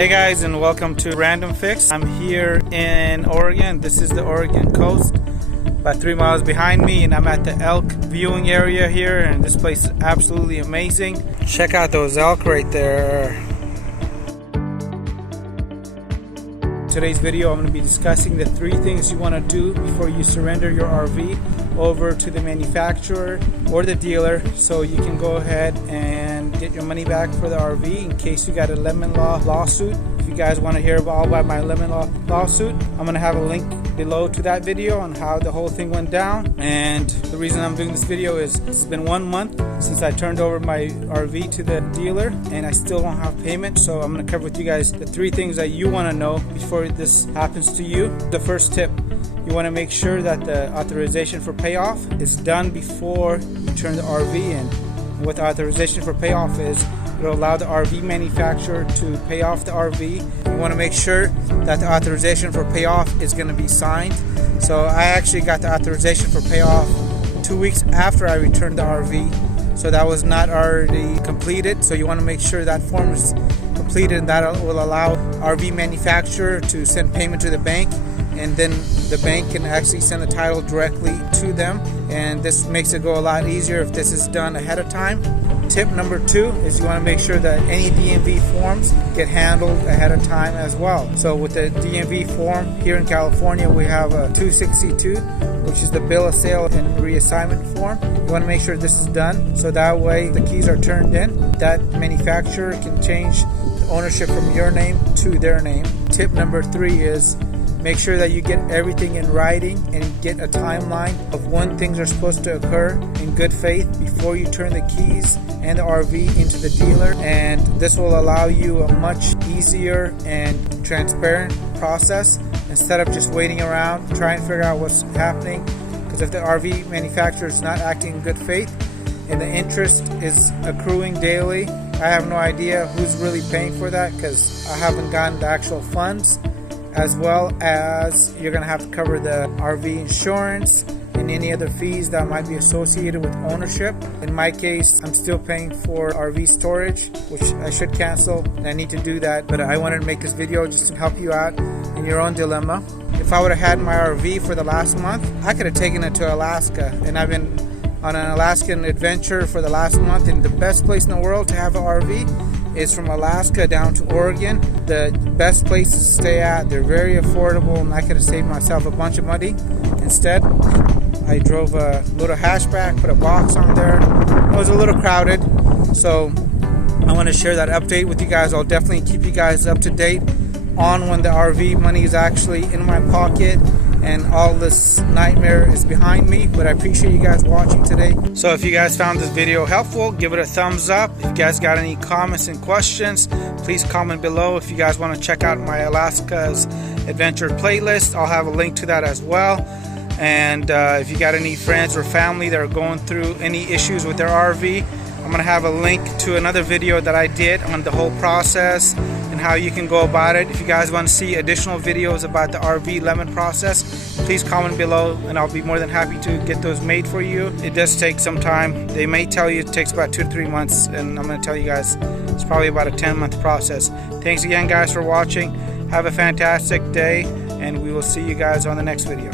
Hey guys, and welcome to Random Fix. I'm here in Oregon. This is the Oregon coast, about 3 miles behind me, and I'm at the elk viewing area here, and this place is absolutely amazing. Check out those elk right there. Today's video, I'm going to be discussing the 3 things you want to do before you surrender your RV over to the manufacturer or the dealer, so you can go ahead and get your money back for the RV in case you got a lemon law lawsuit. If you guys want to hear all about my lemon law lawsuit, I'm going to have a link below to that video on how the whole thing went down. And the reason I'm doing this video is it's been 1 month since I turned over my RV to the dealer and I still don't have payment. So I'm going to cover with you guys the 3 things that you want to know before this happens to you. The first tip: you want to make sure that the authorization for payoff is done before you turn the RV in. And what the authorization for payoff is, it'll allow the RV manufacturer to pay off the RV. You want to make sure that the authorization for payoff is going to be signed. So I actually got the authorization for payoff 2 weeks after I returned the RV. So that was not already completed. So you want to make sure that form is completed, and that will allow RV manufacturer to send payment to the bank, and then the bank can actually send the title directly to them. And this makes it go a lot easier if this is done ahead of time. Tip number 2 is you want to make sure that any DMV forms get handled ahead of time as well. So with the DMV form here in California, we have a 262, which is the bill of sale and reassignment form. You want to make sure this is done, so that way the keys are turned in. That manufacturer can change the ownership from your name to their name. Tip number 3 is make sure that you get everything in writing and get a timeline of when things are supposed to occur in good faith before you turn the keys and the RV into the dealer. And this will allow you a much easier and transparent process instead of just waiting around trying to figure out what's happening. Because if the RV manufacturer is not acting in good faith and the interest is accruing daily, I have no idea who's really paying for that, because I haven't gotten the actual funds. As well as you're going to have to cover the RV insurance and any other fees that might be associated with ownership. In my case, I'm still paying for RV storage, which I should cancel, and I need to do that. But I wanted to make this video just to help you out in your own dilemma. If I would have had my RV for the last month, I could have taken it to Alaska, and I've been on an Alaskan adventure for the last month, and the best place in the world to have an RV is from Alaska down to Oregon. The best places to stay at, they're very affordable, and I could have saved myself a bunch of money. Instead, I drove a little hatchback, put a box on there. It was a little crowded, so I want to share that update with you guys. I'll definitely keep you guys up to date on when the RV money is actually in my pocket and all this nightmare is behind me. But I appreciate you guys watching today. So if you guys found this video helpful, give it a thumbs up. If you guys got any comments and questions, please comment below. If you guys want to check out my Alaska's Adventure playlist, I'll have a link to that as well. And if you got any friends or family that are going through any issues with their RV, I'm going to have a link to another video that I did on the whole process and how you can go about it. If you guys want to see additional videos about the RV lemon process, please comment below and I'll be more than happy to get those made for you. It does take some time. They may tell you it takes about 2 to 3 months, and I'm going to tell you guys it's probably about a 10-month process. Thanks again guys for watching. Have a fantastic day, and we will see you guys on the next video.